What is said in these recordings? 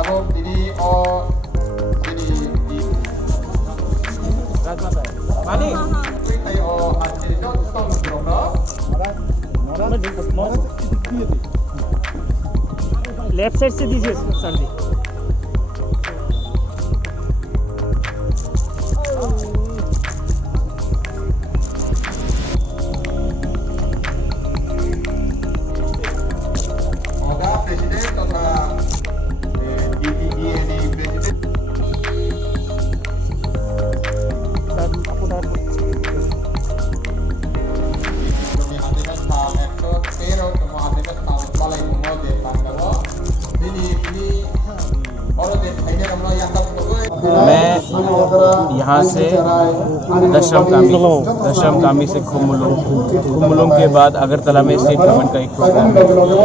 এবং তিনি left side से दीजिए सर जी। presiden tata DPGNI presiden मैं यहाँ से दशरम कामी से खुमुलुंग के बाद अगरतला में स्टेट गवर्नमेंट का एक प्रोग्राम है,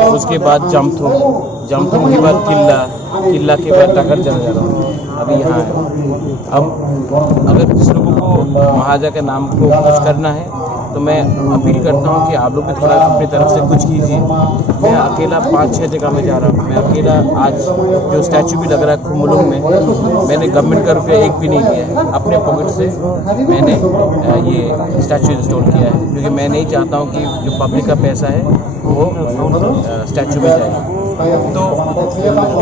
उसके बाद जामथुम के बाद किला के बाद टाकर चला जा रहा हूँ। अभी यहाँ है। अब अगर जिस लोगों को महाजा के नाम को कुछ करना है तो मैं अपील करता हूँ कि आप लोग भी थोड़ा अपनी तरफ से कुछ कीजिए। मैं अकेला 5-6 जगह में जा रहा हूँ। मैं अकेला आज जो स्टैचू भी लग रहा है खुमुलुंग में, मैंने गवर्नमेंट का रुपया एक भी नहीं लिया है, अपने पॉकेट से मैंने ये स्टैचू इंस्टॉल किया है, क्योंकि मैं नहीं चाहता हूँ कि जो पब्लिक का पैसा है वो स्टैचू में जाए। तो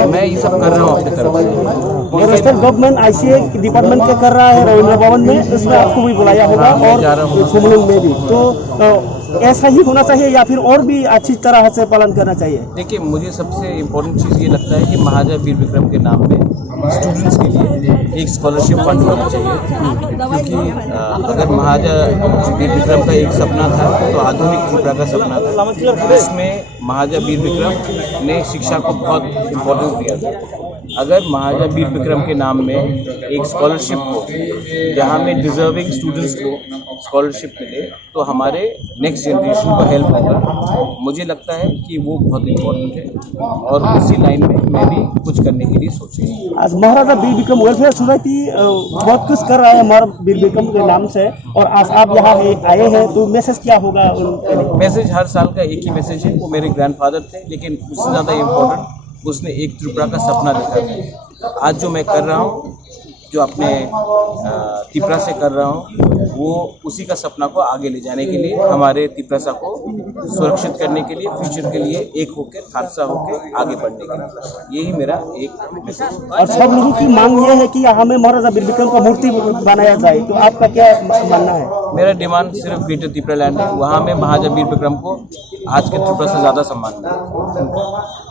मैं ये सब कर रहा हूँ अपनी तरफ से। स्टेट गवर्नमेंट ICA डिपार्टमेंट क्या कर रहा है रविंद्र भवन में, उसमें आपको भी बुलाया होगा और खुमुलुंग में भी, तो ऐसा ही होना चाहिए या फिर और भी अच्छी तरह से पालन करना चाहिए? देखिए, मुझे सबसे इम्पोर्टेंट चीज़ ये लगता है कि महाराजा वीर विक्रम के नाम पे स्टूडेंट्स के लिए एक स्कॉलरशिप फंड होना चाहिए, क्योंकि अगर महाराजा वीर विक्रम का एक सपना था तो आधुनिक त्रिपुरा का सपना था। इसमें महाराजा वीर विक्रम ने शिक्षा को बहुत इम्पोर्टेंस दिया था। अगर महाराजा वीर विक्रम के नाम में एक स्कॉलरशिप हो जहाँ में डिजर्विंग स्टूडेंट्स को स्कॉलरशिप मिले तो हमारे नेक्स्ट जनरेशन को हेल्प होगा। मुझे लगता है कि वो बहुत इम्पोर्टेंट है और उसी लाइन में मैं भी कुछ करने के लिए सोच रही हूँ। आज महाराजा वीर विक्रम वेलफेयर सोसाइटी बहुत कुछ कर रहा है महाराजा वीर विक्रम के नाम से, और आज आप यहाँ आए हैं तो मैसेज क्या होगा उनके लिए? मैसेज हर साल का एक ही मैसेज है। वो मेरे ग्रैंडफादर थे, लेकिन उससे ज़्यादा इम्पोर्टेंट उसने एक त्रिपुरा का सपना देखा था। आज जो मैं कर रहा हूँ, जो अपने त्रिपुरा से कर रहा हूँ, वो उसी का सपना को आगे ले जाने के लिए, हमारे त्रिपुरा को सुरक्षित करने के लिए, फ्यूचर के लिए एक होकर खालसा होकर आगे बढ़ने के लिए, यही मेरा एक मैसेज। और सब लोगों की मांग ये है कि यहाँ में महाराजा वीर विक्रम का मूर्ति बनाया जाए, तो आपका क्या मानना है? मेरा डिमांड सिर्फ ग्रेटर त्रिपुरा लैंड है, वहाँ में महाराजा वीर विक्रम को आज के त्रिपुरा से ज़्यादा सम्मान मिले।